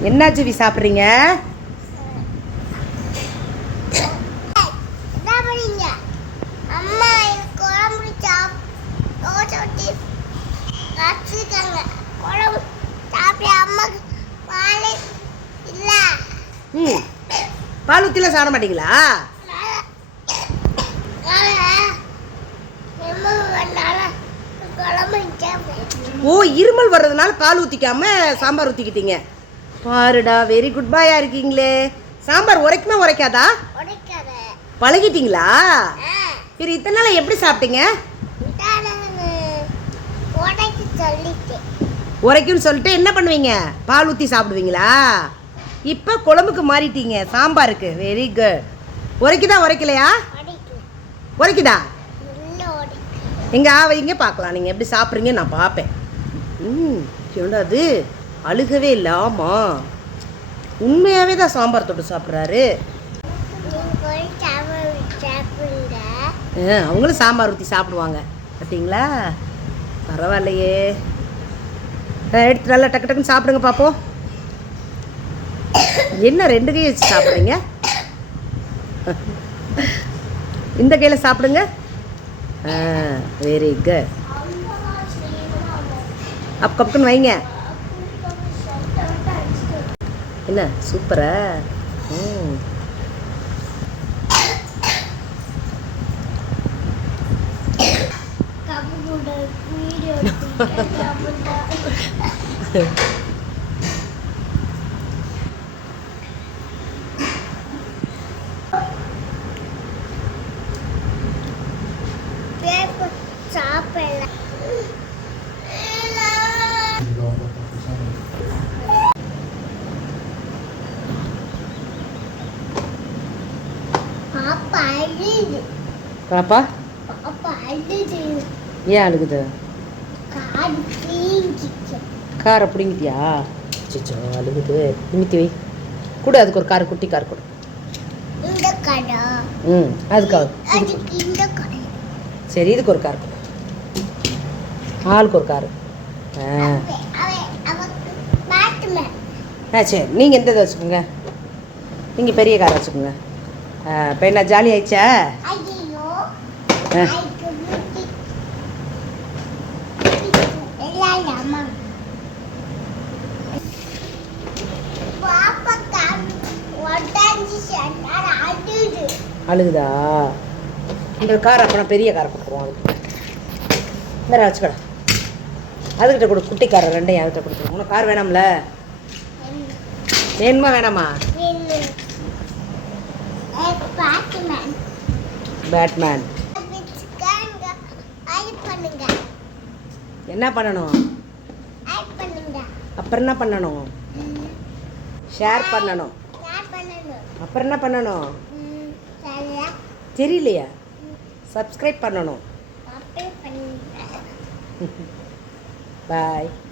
என்ன ஜுவி சாப்பிட்றீங்க? பால் இல்லை. ம். பால் ஊற்றிலாம் சாப்பிட மாட்டீங்களா? ஓ இருமல் வர்றதுனால பால் ஊற்றிக்காம சாம்பார் ஊற்றிக்கிட்டீங்க பாருடா வெரி குட் பாயா இருக்கீங்களே. சாம்பார் உரைக்குமா உரைக்காதா? பழகிட்டீங்களா? சரி இத்தனை நாள் எப்படி சாப்பிட்டீங்க? உரைக்கும்னு சொல்லிட்டு என்ன பண்ணுவீங்க? பால் ஊற்றி சாப்பிடுவீங்களா? இப்போ குழம்புக்கு மாறிட்டீங்க சாம்பாருக்கு. வெரி குட் உரைக்குதா உரைக்கலையா? உரைக்குதா? எங்கே ஆ வைங்க பார்க்கலாம். நீங்கள் எப்படி சாப்பிட்றீங்க நான் பார்ப்பேன். ம் அது அழுகவே இல்லை ஆமாம் உண்மையாகவே தான் சாம்பார் தொட்டு சாப்பிட்றாரு. ஆ, அவங்களும் சாம்பார் ஊற்றி சாப்பிடுவாங்க. பார்த்தீங்களா பரவாயில்லையே. எடுத்து நல்லா டக்கு டக்குன்னு சாப்பிடுங்க பார்ப்போம் என்ன ரெண்டு கையை வச்சு சாப்பிட்றீங்க? இந்த கையில் சாப்பிடுங்க. ஆ வெரி குட் அப் கப்புன்னு வைங்க. என்ன? சூப்பரா? ம். கபுட வீடியோ பேப்பர் பாப்பா அழுது. பாப்பா? பாப்பா அழுது. ஏன் அழுகுது? தீங்கிச்சு காரை பிடுங்கிட்டியா? சிச்சோ அழுகுது. நிமித்தி வை. கொடு அதுக்கு ஒரு கார் குட்டி கார் கொடு. இந்த கடை. ம் அதுக்காக அதுக்கு இந்த கடை. சரி இதுக்கு ஒரு கார் கொடு. ஆளுக்கு ஒரு கார். ஆ. சரி. நீங்கள் எந்த இதை வச்சுக்கோங்க? நீங்கள் பெரிய கார் வச்சுக்கோங்க. இப்போ என்ன ஜாலி ஆயிடுச்சா? அழுகுதா? இந்த கார் அப்புறம் பெரிய காரை கொடுத்துருவோம் அதுக்கு. இந்த வச்சுக்கடா. அதுக்கிட்ட கொடு குட்டி காரை ரெண்டையும் அதுக்கிட்ட கொடுத்துருவோம். உனக்கு கார் வேணாம்ல? வேணுமா? வேணாமா பேட்மேன் பேட்மேன். என்ன பண்ணணும்? அப்புறம் என்ன பண்ணணும்? ஷேர் பண்ணணும். அப்புறம் என்ன பண்ணணும்? தெரியலையா. சப்ஸ்கிரைப் பண்ணணும். பாய்